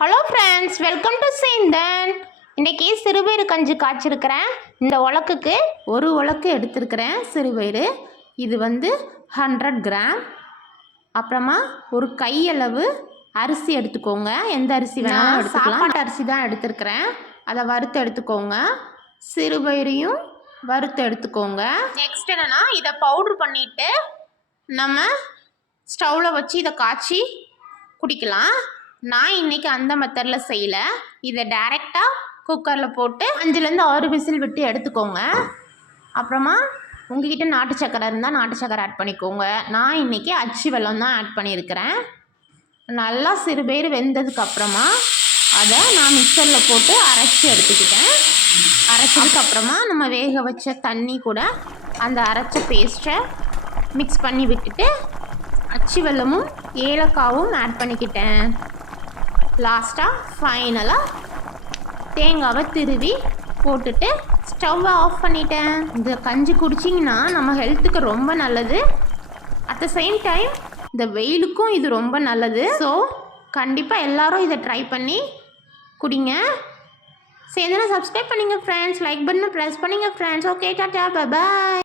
Hello friends, welcome to Senthan. இன்றைக்கி சிறுபயிறு கஞ்சி காய்ச்சிருக்கிறேன். இந்த உலக்குக்கு ஒரு உலக்கு எடுத்துருக்கிறேன் சிறுபயிறு. இது 100 கிராம். அப்புறமா ஒரு கையளவு அரிசி எடுத்துக்கோங்க. எந்த அரிசி வேணாலும் எடுத்துக்கலாம். சாப்பாட்டு அரிசி தான் எடுத்துருக்கிறேன். அதை வறுத்து எடுத்துக்கோங்க. சிறுபயிரையும் வறுத்து எடுத்துக்கோங்க. நெக்ஸ்ட் என்னென்னா, இதை பவுட்ரு பண்ணிவிட்டு நம்ம ஸ்டவ்வில் வச்சு இதை காய்ச்சி குடிக்கலாம். நான் இன்றைக்கி அந்த மெத்தடில் செய்யலை. இதை டைரெக்டாக குக்கரில் போட்டு 5-6 விசில் விட்டு எடுத்துக்கோங்க. அப்புறமா உங்கள்கிட்ட நாட்டு சக்கரை இருந்தால் நாட்டு சக்கரை ஆட் பண்ணிக்கோங்க. நான் இன்றைக்கி அச்சு வெல்லம் தான் ஆட் பண்ணியிருக்கிறேன். நல்லா சிறுபயிறு வெந்ததுக்கப்புறமா அதை நான் மிக்சரில் போட்டு அரைச்சி எடுத்துக்கிட்டேன். அரைச்சதுக்கப்புறமா நம்ம வேக வச்ச தண்ணி கூட அந்த அரைச்ச பேஸ்ட்டை மிக்ஸ் பண்ணி விட்டுட்டு அச்சு வெல்லமும் ஏலக்காவும் ஆட் பண்ணிக்கிட்டேன். லாஸ்ட்டாக ஃபைனலாக தேங்காவை திருவி போட்டுட்டு ஸ்டவ்வை ஆஃப் பண்ணிட்டேன். இந்த கஞ்சி குடிச்சிங்கன்னா நம்ம ஹெல்த்துக்கு ரொம்ப நல்லது. அட் த சேம் டைம் இந்த வெயிலுக்கும் இது ரொம்ப நல்லது. ஸோ கண்டிப்பாக எல்லோரும் இதை ட்ரை பண்ணி குடிங்க. சேர்ந்து சப்ஸ்கிரைப் பண்ணிங்க ஃப்ரெண்ட்ஸ். லைக் பட்டனை ப்ரெஸ் பண்ணிங்க friends. Okay, Tata, bye bye.